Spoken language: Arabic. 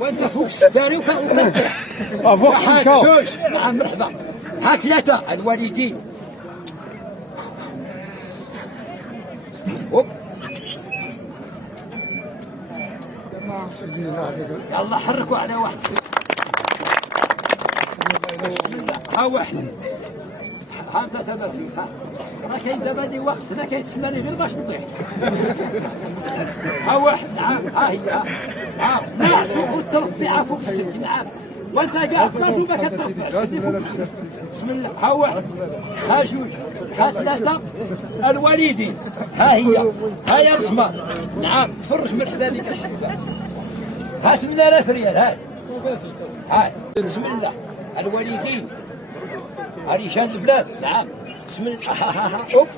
وانت فوق السداري وكنطرح فوق الشيكاو. شوش. نعم مرحبا. ها ثلاثة الوالدين. هوب يلا حركوا على واحد. ها واحد ها انت ثلاثين. راه كاين دابا لي وقت انا كيتسناني غير باش نطيح. ها واحد نعم ها هي ها نعس والتربيعه فوق السلك نعم وانت كاع في راسو ما كتربعش. بسم الله. ها واحد ها جوج ها ثلاثه الوالدين. ها هي رسمه نعم تفرج مرحبا بك الشباب. ها 8000 ريال. ها بسم الله الوالدين. رجال البلاد نعم بسم الله. اوب